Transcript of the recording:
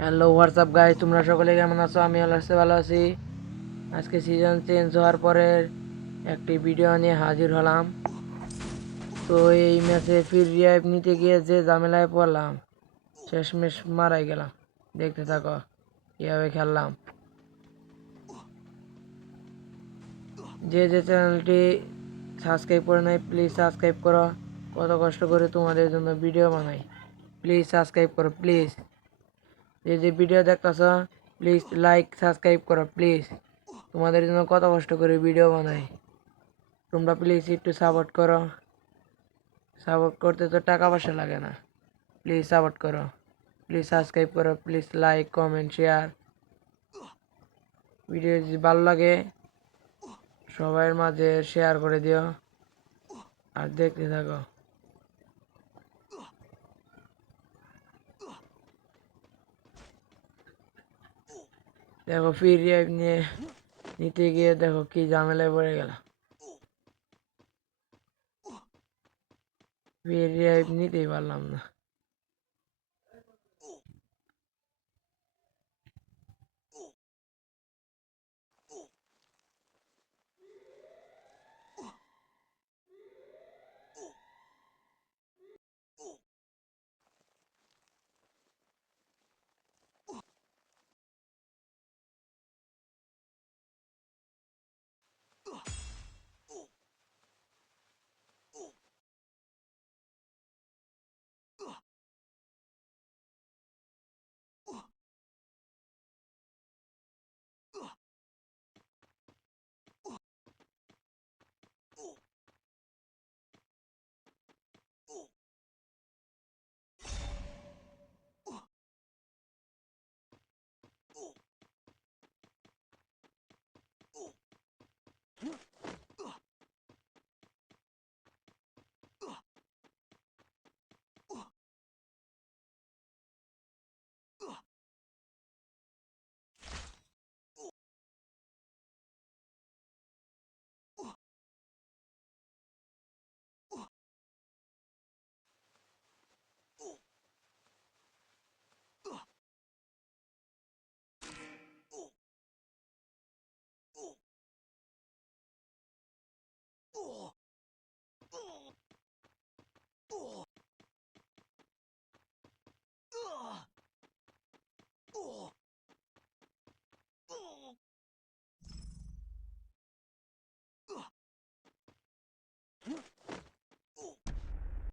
Hello WhatsApp guys তোমরা সকলে কেমন আছো? আমি আল্লাহসে ভালো আছি। আজকে সিজন চেঞ্জ হওয়ার পরে একটি ভিডিও নিয়ে হাজির হলাম। তো এই ম্যাচে ফির রিয়াইভ নিতে গিয়ে যে ঝামেলায় পড়লাম, শেষমেশ মারাই গেলাম। দেখতে থাকো, কীভাবে খেললাম। যে যে চ্যানেলটি সাবস্ক্রাইব করে নাই প্লিজ সাবস্ক্রাইব করো। কত কষ্ট করে তোমাদের জন্য ভিডিও বানাই। প্লিজ সাবস্ক্রাইব করো প্লিজ যে যে ভিডিও দেখতেছ প্লিজ লাইক সাবস্ক্রাইব করো প্লিজ তোমাদের জন্য কত কষ্ট করে ভিডিও বানাই। তোমরা প্লিজ একটু সাপোর্ট করো। সাপোর্ট করতে তো টাকা পয়সা লাগে না। প্লিজ সাপোর্ট করো। প্লিজ সাবস্ক্রাইব করো please like comment share video যদি ভালো লাগে সবার মাঝে শেয়ার করে দিও। আর দেখতে থাকো। দেখো ফ্রি নিয়ে নিতে গিয়ে দেখো কি ঝামেলায় পড়ে গেল। ফ্রি নিতেই পারলাম না।